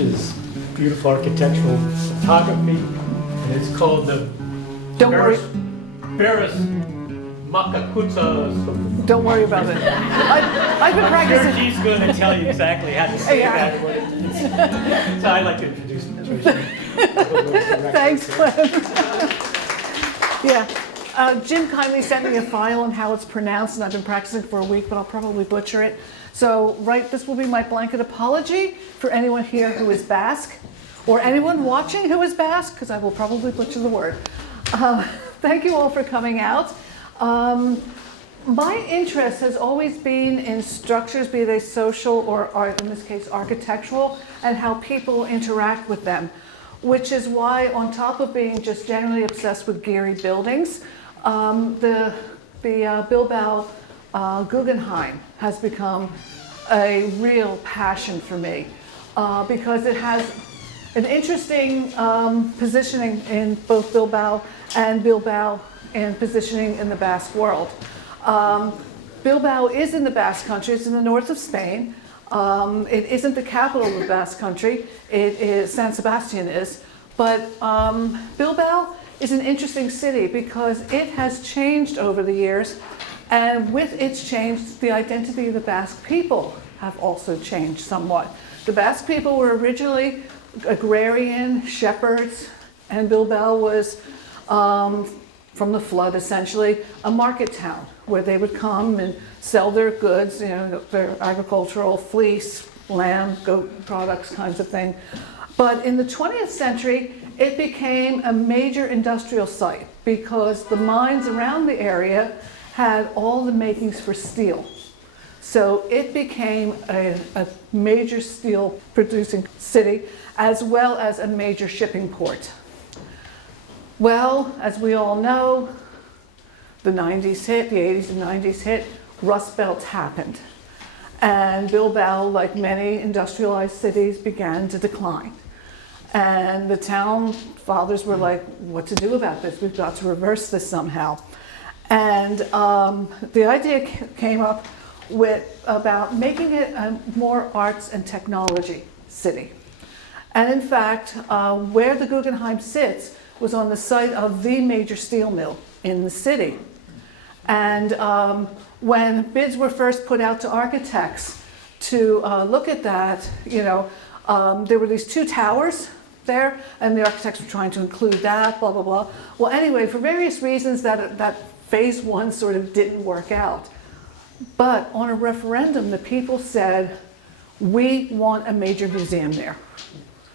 is beautiful architectural photography, and it's called the Don't worry. Berrasmakuntza. Don't worry about it. I've been Sure, practicing. he's going to tell you exactly how to say Yeah. that. What it is. So I'd like to introduce Patricia. Thanks, Glenn. Yeah. Jim kindly sent me a file on how it's pronounced, and I've been practicing for a week, but I'll probably butcher it. So, this will be my blanket apology for anyone here who is Basque, or anyone watching who is Basque, because I will probably butcher the word. Thank you all for coming out. My interest has always been in structures, be they social or in this case architectural, and how people interact with them, which is why, on top of being just generally obsessed with Gehry buildings, the Bilbao Guggenheim has become a real passion for me because it has an interesting positioning in both Bilbao and positioning in the Basque world. Bilbao is in the Basque Country. It's in the north of Spain. It isn't the capital of the Basque Country. It is San Sebastian is, but Bilbao is an interesting city because it has changed over the years, and with its change, the identity of the Basque people have also changed somewhat. The Basque people were originally agrarian shepherds, and Bilbao was, from the flood essentially, a market town where they would come and sell their goods, their agricultural fleece, lamb, goat products, kinds of thing. But in the 20th century, it became a major industrial site because the mines around the area had all the makings for steel. So it became a major steel producing city as well as a major shipping port. Well, as we all know, the 90s hit, the 80s and 90s hit, Rust Belt happened. And Bilbao, like many industrialized cities, began to decline. And the town fathers were like, what to do about this? We've got to reverse this somehow. And the idea came up about making it a more arts and technology city. And in fact, where the Guggenheim sits was on the site of the major steel mill in the city. And when bids were first put out to architects to look at that, there were these two towers there, and the architects were trying to include that, blah, blah, blah. Well, anyway, for various reasons, that phase one sort of didn't work out. But on a referendum, the people said, we want a major museum there.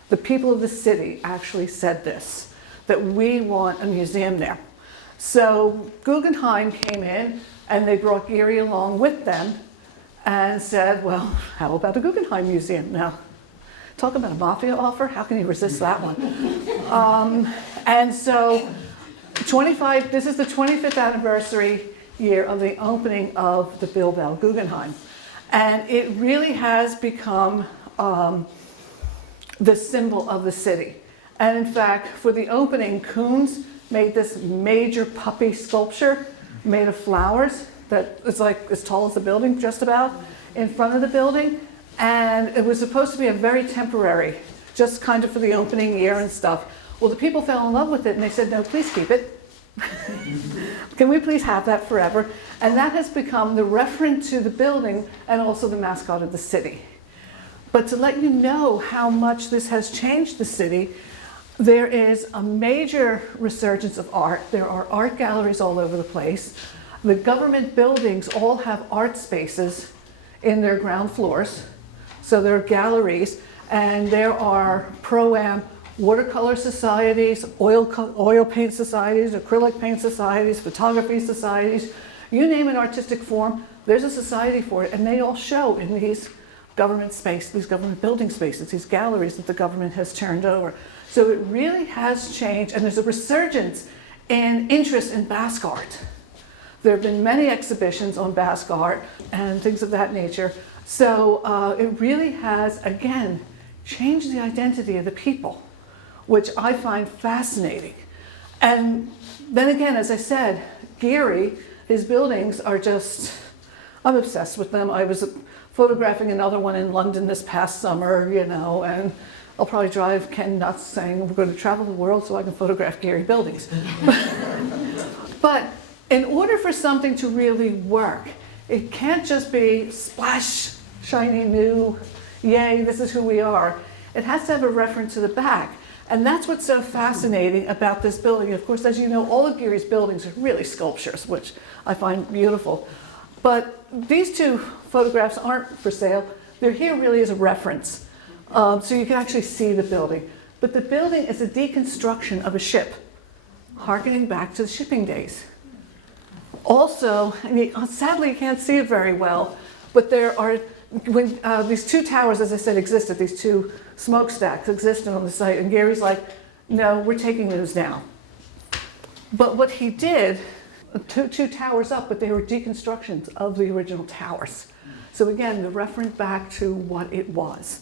The people of the city actually said this, that we want a museum there. So Guggenheim came in, and they brought Gehry along with them and said, well, how about a Guggenheim museum? Now, talk about a mafia offer. How can you resist that one? And so this is the 25th anniversary year of the opening of the Bilbao Guggenheim. And it really has become the symbol of the city. And in fact, for the opening, Koons made this major puppy sculpture made of flowers that is like as tall as the building, just about, in front of the building. And it was supposed to be a very temporary, just kind of for the opening year and stuff. Well, the people fell in love with it and they said, no, please keep it. Can we please have that forever? And that has become the reference to the building and also the mascot of the city. But to let you know how much this has changed the city, there is a major resurgence of art. There are art galleries all over the place. The government buildings all have art spaces in their ground floors. So there are galleries, and there are pro-am watercolor societies, oil paint societies, acrylic paint societies, photography societies. You name an artistic form, there's a society for it, and they all show in these government space, these government building spaces, these galleries that the government has turned over. So it really has changed, and there's a resurgence in interest in Basque art. There have been many exhibitions on Basque art and things of that nature. So it really has, again, changed the identity of the people, which I find fascinating. And then again, as I said, Gehry, his buildings are just, I'm obsessed with them. I was photographing another one in London this past summer, and I'll probably drive Ken nuts saying we're going to travel the world so I can photograph Gary buildings. But in order for something to really work, it can't just be splash, shiny new, yay, this is who we are. It has to have a reference to the back. And that's what's so fascinating about this building. Of course, as you know, all of Gary's buildings are really sculptures, which I find beautiful. But these two photographs aren't for sale. They're here really as a reference. So you can actually see the building. But the building is a deconstruction of a ship, harkening back to the shipping days. Also, sadly you can't see it very well, but there are, these two towers, as I said, existed, these two smokestacks existed on the site, and Gary's like, no, we're taking those down. But what he did, two towers up, but they were deconstructions of the original towers. So again, the reference back to what it was.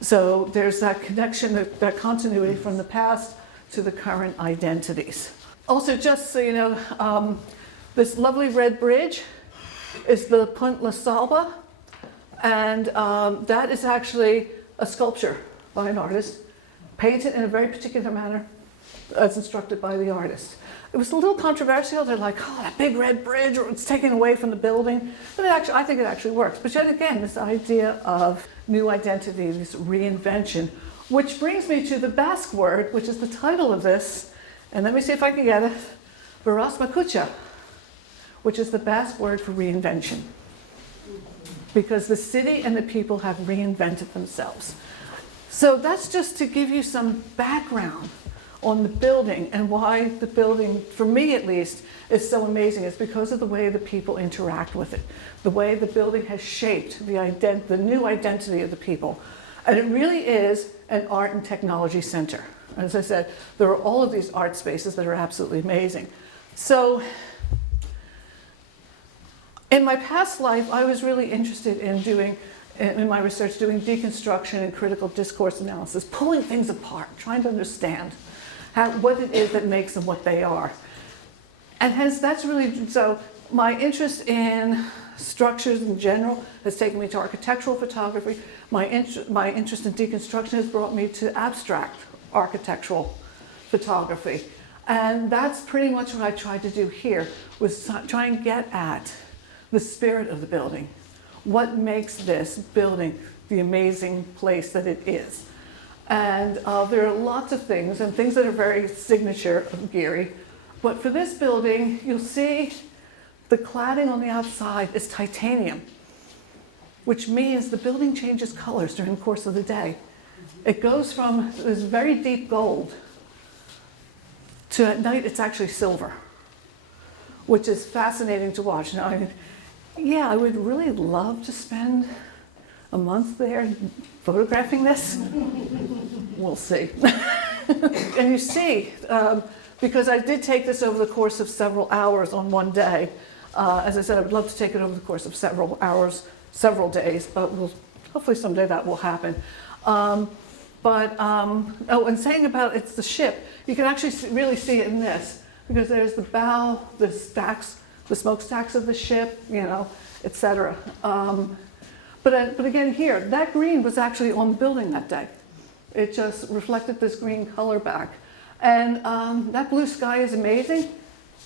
So there's that connection, that continuity from the past to the current identities. Also, just so you know, this lovely red bridge is the Punt La Salva, and that is actually a sculpture by an artist, painted in a very particular manner as instructed by the artist. It was a little controversial. They're like, oh, that big red bridge, or it's taken away from the building. But I think it actually works. But yet again, this idea of new identity, this reinvention, which brings me to the Basque word, which is the title of this. And let me see if I can get it. Berrasmakuntza, which is the Basque word for reinvention. Because the city and the people have reinvented themselves. So that's just to give you some background on the building and why the building, for me at least, is so amazing. It's because of the way the people interact with it, the way the building has shaped the new identity of the people. And it really is an art and technology center. As I said, there are all of these art spaces that are absolutely amazing. So in my past life, I was really interested in in my research, doing deconstruction and critical discourse analysis, pulling things apart, trying to understand what it is that makes them what they are. And hence, that's really, so my interest in structures in general has taken me to architectural photography. My interest in deconstruction has brought me to abstract architectural photography. And that's pretty much what I tried to do here, was try and get at the spirit of the building. What makes this building the amazing place that it is? And there are lots of things, and things that are very signature of Gary. But for this building, you'll see the cladding on the outside is titanium, which means the building changes colors during the course of the day. It goes from this very deep gold to at night it's actually silver, which is fascinating to watch. Now, yeah, I would really love to spend a month there photographing this. We'll see. And you see, because I did take this over the course of several hours on one day. As I said, I would love to take it over the course of several hours, several days, but hopefully someday that will happen. Oh, and saying about it's the ship, you can actually really see it in this, because there's the bow, the stacks, the smokestacks of the ship, etc. But again here, that green was actually on the building that day. It just reflected this green color back. And that blue sky is amazing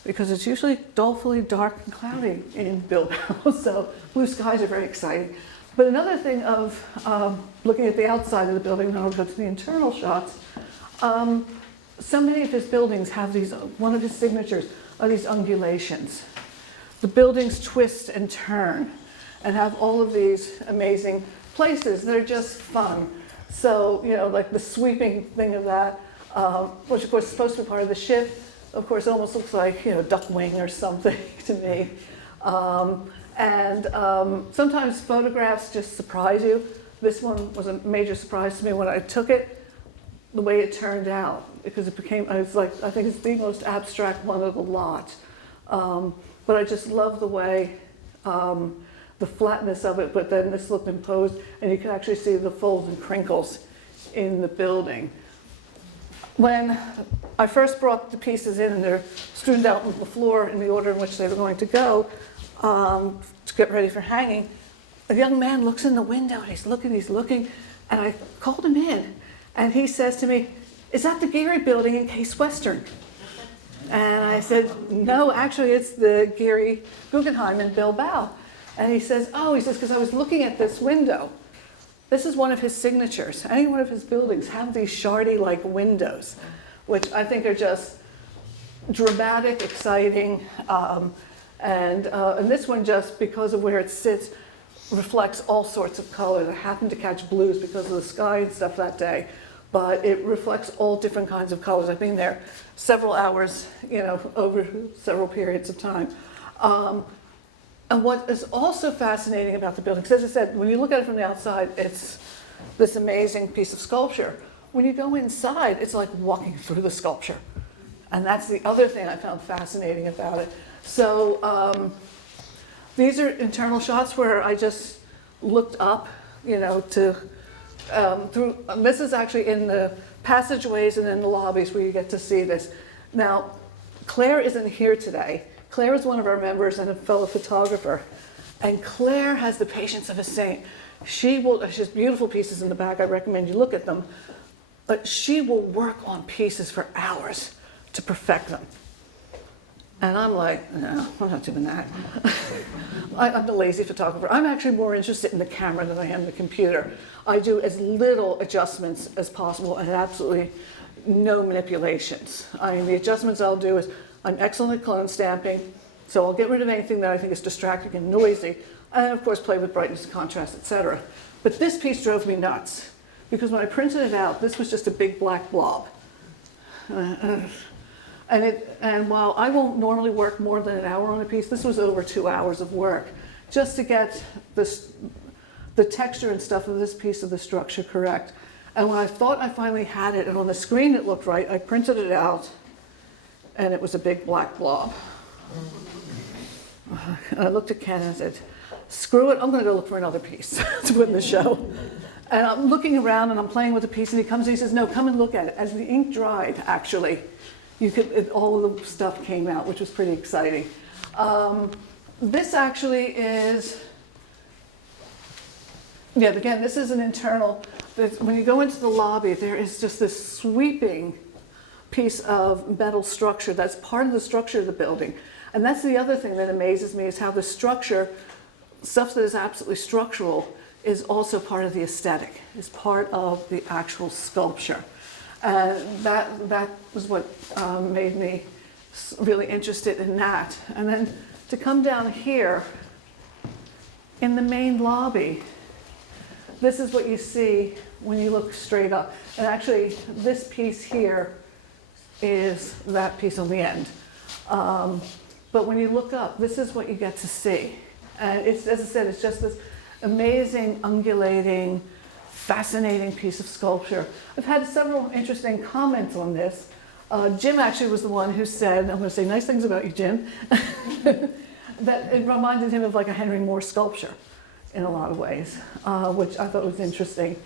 because it's usually dolefully dark and cloudy in Bilbao. So blue skies are very exciting. But another thing of looking at the outside of the building, and I'll go to the internal shots, so many of his buildings have these, one of his signatures are these undulations. The buildings twist and turn and have all of these amazing places that are just fun. So, like the sweeping thing of that, which of course is supposed to be part of the ship, of course it almost looks like, duck wing or something to me. Sometimes photographs just surprise you. This one was a major surprise to me when I took it, the way it turned out, because I think it's the most abstract one of the lot. But I just love the way, the flatness of it, but then this looked imposed, and you can actually see the folds and crinkles in the building. When I first brought the pieces in, and they're strewn out on the floor in the order in which they were going to go, to get ready for hanging, a young man looks in the window, and he's looking, and I called him in, And he says to me, "Is that the Geary building in Case Western?" And I said, "No, actually it's the Geary Guggenheim in Bilbao." And he says, "Oh," he says, "because I was looking at this window." This is one of his signatures. Any one of his buildings have these shardy-like windows, which I think are just dramatic, exciting, and this one, just because of where it sits, reflects all sorts of colors. I happened to catch blues because of the sky and stuff that day, but it reflects all different kinds of colors. I've been there several hours, over several periods of time. And what is also fascinating about the building, because as I said, when you look at it from the outside, it's this amazing piece of sculpture. When you go inside, it's like walking through the sculpture. And that's the other thing I found fascinating about it. So these are internal shots where I just looked up, through, this is actually in the passageways and in the lobbies where you get to see this. Now, Claire isn't here today. Claire is one of our members and a fellow photographer. And Claire has the patience of a saint. She has beautiful pieces in the back. I recommend you look at them. But she will work on pieces for hours to perfect them. And I'm like, no, I'm not doing that. I'm the lazy photographer. I'm actually more interested in the camera than I am the computer. I do as little adjustments as possible and absolutely no manipulations. I mean, the adjustments I'll do is, I'm excellent at clone stamping, so I'll get rid of anything that I think is distracting and noisy, and of course play with brightness, contrast, etc. But this piece drove me nuts, because when I printed it out, this was just a big black blob. And while I won't normally work more than an hour on a piece, this was over 2 hours of work just to get the texture and stuff of this piece of the structure correct. And when I thought I finally had it, and on the screen it looked right, I printed it out, and it was a big black blob. And I looked at Ken and I said, "Screw it, I'm going to go look for another piece to put in the show." And I'm looking around and I'm playing with the piece, and he comes and he says, "No, come and look at it." As the ink dried, actually, all of the stuff came out, which was pretty exciting. This actually is, again, this is an internal. When you go into the lobby, there is just this sweeping piece of metal structure that's part of the structure of the building. And that's the other thing that amazes me, is how the structure, stuff that is absolutely structural, is also part of the aesthetic, is part of the actual sculpture. And that was what made me really interested in that. And then to come down here in the main lobby, this is what you see when you look straight up. And actually, this piece here is that piece on the end. But when you look up, this is what you get to see. And it's, as I said, it's just this amazing, undulating, fascinating piece of sculpture. I've had several interesting comments on this. Jim actually was the one who said, I'm going to say nice things about you, Jim, that it reminded him of like a Henry Moore sculpture in a lot of ways, which I thought was interesting.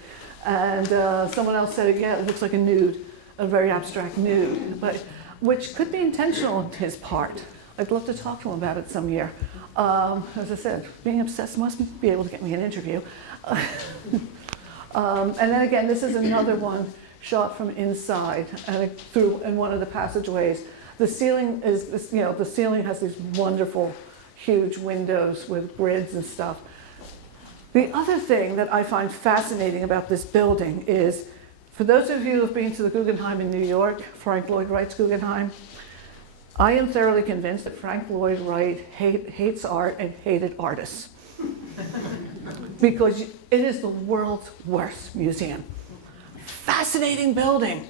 And someone else said, yeah, it looks like a nude, a very abstract nude, but which could be intentional on his part. I'd love to talk to him about it some year. As I said, being obsessed must be able to get me an interview. And then again, this is another one shot from inside and through in one of the passageways. The ceiling is, the ceiling has these wonderful, huge windows with grids and stuff. The other thing that I find fascinating about this building is, for those of you who have been to the Guggenheim in New York, Frank Lloyd Wright's Guggenheim, I am thoroughly convinced that Frank Lloyd Wright hates art and hated artists. Because it is the world's worst museum. Fascinating building,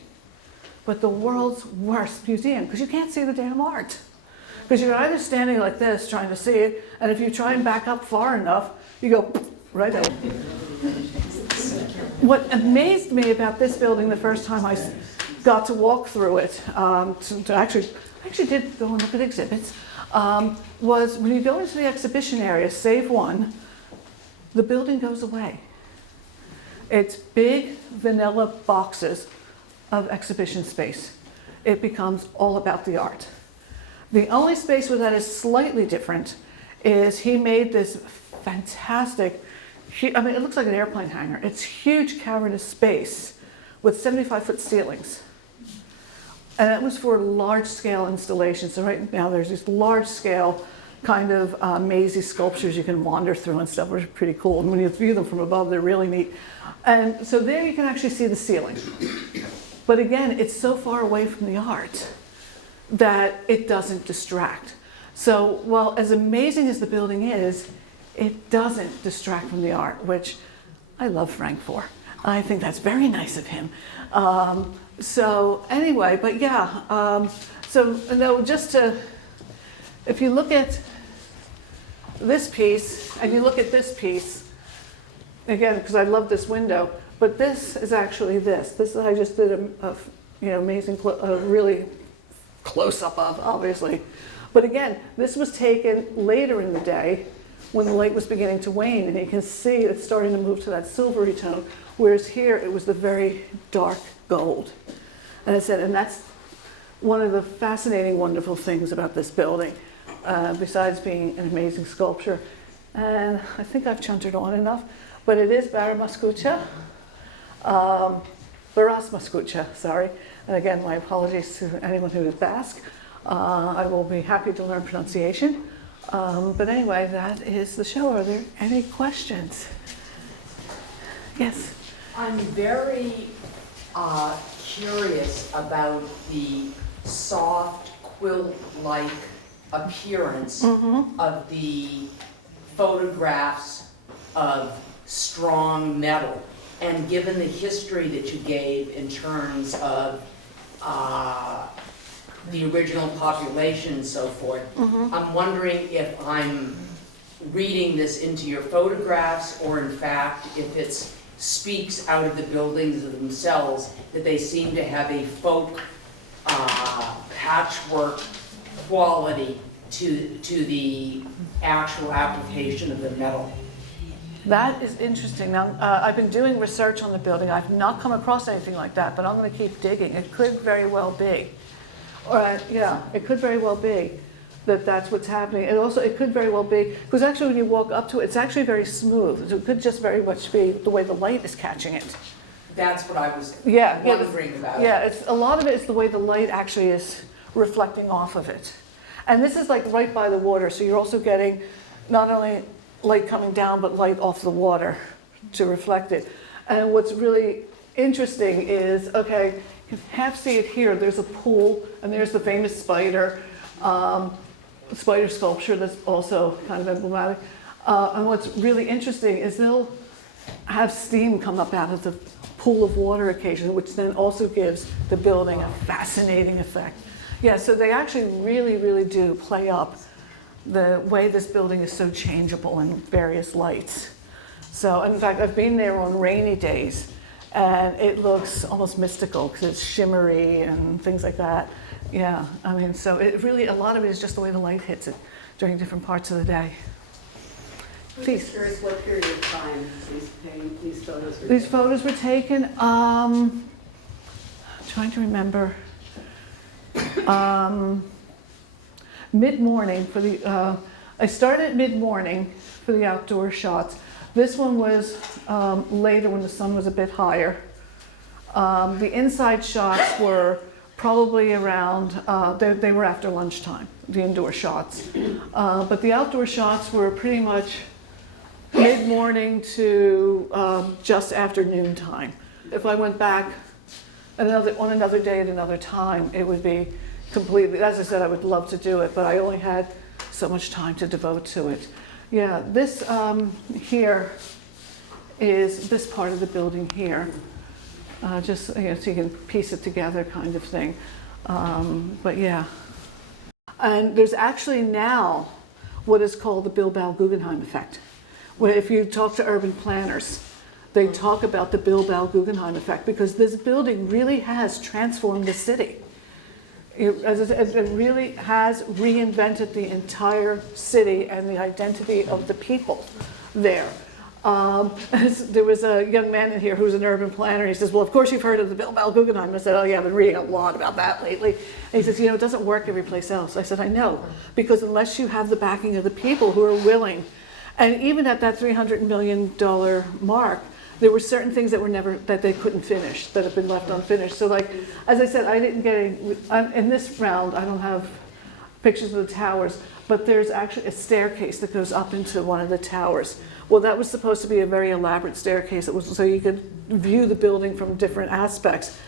but the world's worst museum, because you can't see the damn art. Because you're either standing like this trying to see it, and if you try and back up far enough, you go right out. What amazed me about this building the first time I got to walk through it, I actually did go and look at exhibits, was when you go into the exhibition area, save one, the building goes away. It's big vanilla boxes of exhibition space. It becomes all about the art. The only space where that is slightly different is he made this fantastic, it looks like an airplane hangar. It's huge cavernous space with 75-foot ceilings. And that was for large-scale installations. So right now there's these large-scale kind of mazy sculptures you can wander through and stuff, which are pretty cool. And when you view them from above, they're really neat. And so there you can actually see the ceiling. But again, it's so far away from the art that it doesn't distract. So while as amazing as the building is, it doesn't distract from the art, which I love Frank for. I think that's very nice of him. So anyway, but yeah, so no, just to, if you look at this piece and you look at this piece, again, because I love this window, but this is actually this. This I just did a amazing, really close up of, obviously. But again, this was taken later in the day when the light was beginning to wane, and you can see it's starting to move to that silvery tone, whereas here it was the very dark gold. And I said, and that's one of the fascinating, wonderful things about this building, besides being an amazing sculpture. And I think I've chuntered on enough, but it is Berrasmakuntza. Berrasmakuntza, sorry. And again, my apologies to anyone who is Basque. I will be happy to learn pronunciation. But anyway, that is the show. Are there any questions? Yes? I'm very curious about the soft quilt-like appearance of the photographs of strong metal. And given the history that you gave in terms of the original population and so forth, I'm wondering if I'm reading this into your photographs, or in fact, if it speaks out of the buildings themselves, that they seem to have a folk patchwork quality to the actual application of the metal. That is interesting. Now, I've been doing research on the building. I've not come across anything like that, but I'm going to keep digging. It could very well be. Yeah, it could very well be that that's what's happening. And also, it could very well be, because actually when you walk up to it, it's actually very smooth. So it could just very much be the way the light is catching it. That's what I was wondering about. Yeah, a lot of it is the way the light actually is reflecting off of it. And this is like right by the water, so you're also getting not only light coming down, but light off the water to reflect it. And what's really interesting is, okay, you can half see it here. There's a pool, and there's the famous spider sculpture that's also kind of emblematic. And what's really interesting is they'll have steam come up out of the pool of water occasionally, which then also gives the building a fascinating effect. Yeah, so they actually really, really do play up the way this building is so changeable in various lights. So, in fact, I've been there on rainy days, and it looks almost mystical because it's shimmery and things like that. Yeah, I mean, so it really, a lot of it is just the way the light hits it during different parts of the day. Please. I'm just curious what period of time these photos were taken. These photos were taken, trying to remember, mid-morning for the, I started mid-morning for the outdoor shots. This one was later when the sun was a bit higher. The inside shots were probably around, they were after lunchtime, the indoor shots. But the outdoor shots were pretty much mid-morning to just after noontime. If I went back on another day at another time, it would be completely, as I said, I would love to do it, but I only had so much time to devote to it. Yeah, this here is this part of the building here. Just so you can piece it together kind of thing. But yeah. And there's actually now what is called the Bilbao Guggenheim effect. Where if you talk to urban planners, they talk about the Bilbao Guggenheim effect because this building really has transformed the city. It really has reinvented the entire city and the identity of the people there. There was a young man in here who's an urban planner. He says, well, of course you've heard of the Bilbao Guggenheim. I said, oh yeah, I've been reading a lot about that lately. And he says, it doesn't work every place else. I said, I know, because unless you have the backing of the people who are willing And even at that $300 million mark, there were certain things that they couldn't finish, that have been left unfinished. So like, as I said, I didn't get in this round, I don't have pictures of the towers, but there's actually a staircase that goes up into one of the towers. Well, that was supposed to be a very elaborate staircase. It was so you could view the building from different aspects.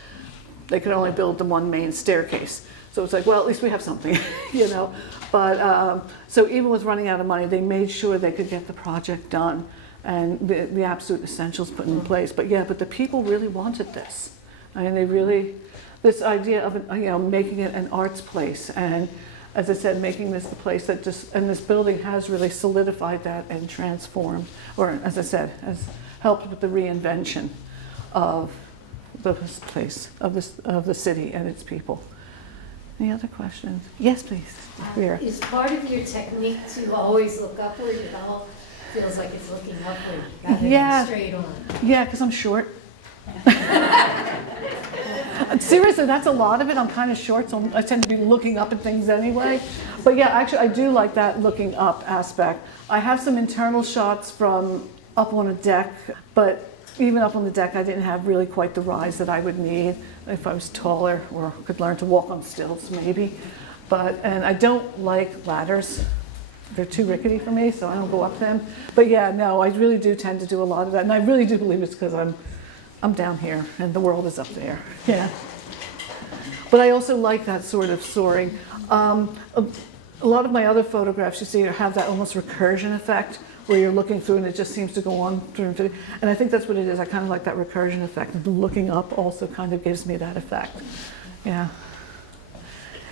They could only build the one main staircase. So it's like, well, at least we have something, you know. But so even with running out of money, they made sure they could get the project done and the absolute essentials put in place. But yeah, but the people really wanted this. I mean, they really, this idea of, you know, making it an arts place, and as I said, making this the place that just, and this building has really solidified that and transformed, or as I said, has helped with the reinvention of this place, of the city and its people. Any other questions? Yes, please. Here. Is part of your technique to always look upward? It all feels like it's looking upward rather than straight on. Yeah, because I'm short. Seriously, that's a lot of it. I'm kind of short, so I tend to be looking up at things anyway. But yeah, actually, I do like that looking up aspect. I have some internal shots from up on a deck, but even up on the deck, I didn't have really quite the rise that I would need if I was taller or could learn to walk on stilts, maybe. And I don't like ladders. They're too rickety for me, so I don't go up them. But yeah, no, I really do tend to do a lot of that. And I really do believe it's because I'm down here and the world is up there. Yeah. But I also like that sort of soaring. A lot of my other photographs you see have that almost recursion effect where you're looking through and it just seems to go on through infinity. And I think that's what it is. I kind of like that recursion effect. And looking up also kind of gives me that effect. Yeah.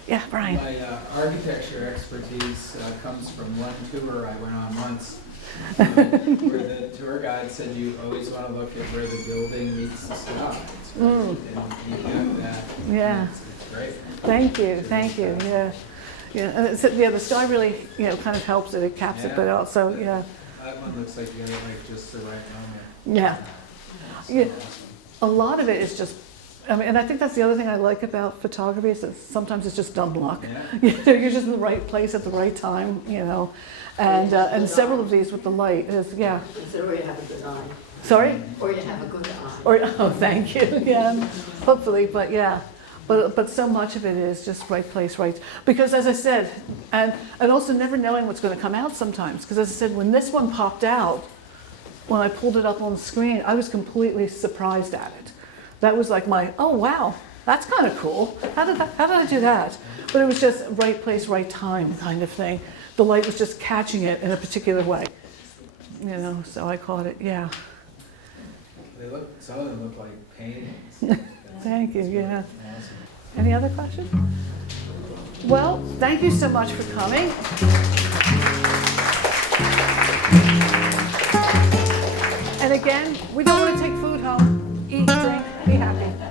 Yeah, Brian. My architecture expertise comes from one tour I went on once, where the tour guide said you always want to look at where the building meets the sky. And you get that. Yeah. It's great. Thank you. Yeah. Yeah. And the sky really, you know, kind of helps it. It caps it, but also, yeah. That one looks like you got it like just the right moment. Yeah. So Yeah. awesome. A lot of it is just, I mean, and I think that's the other thing I like about photography is that sometimes it's just dumb luck. Yeah. You're just in the right place at the right time, you know. And several of these with the light is, yeah. Or you have a good eye. Sorry? Or you have a good eye. Or, oh, thank you. Yeah, hopefully, but yeah. But so much of it is just right place, right. Because as I said, and also never knowing what's going to come out sometimes. Because as I said, when this one popped out, when I pulled it up on the screen, I was completely surprised at it. That was like my, oh wow, that's kind of cool. How did I do that? But it was just right place, right time kind of thing. The light was just catching it in a particular way. You know, so I caught it, yeah. Some of them look like paintings. Thank you, yeah. Awesome. Any other questions? Well, thank you so much for coming. And again, we don't want to take food home. Eat, drink, be happy.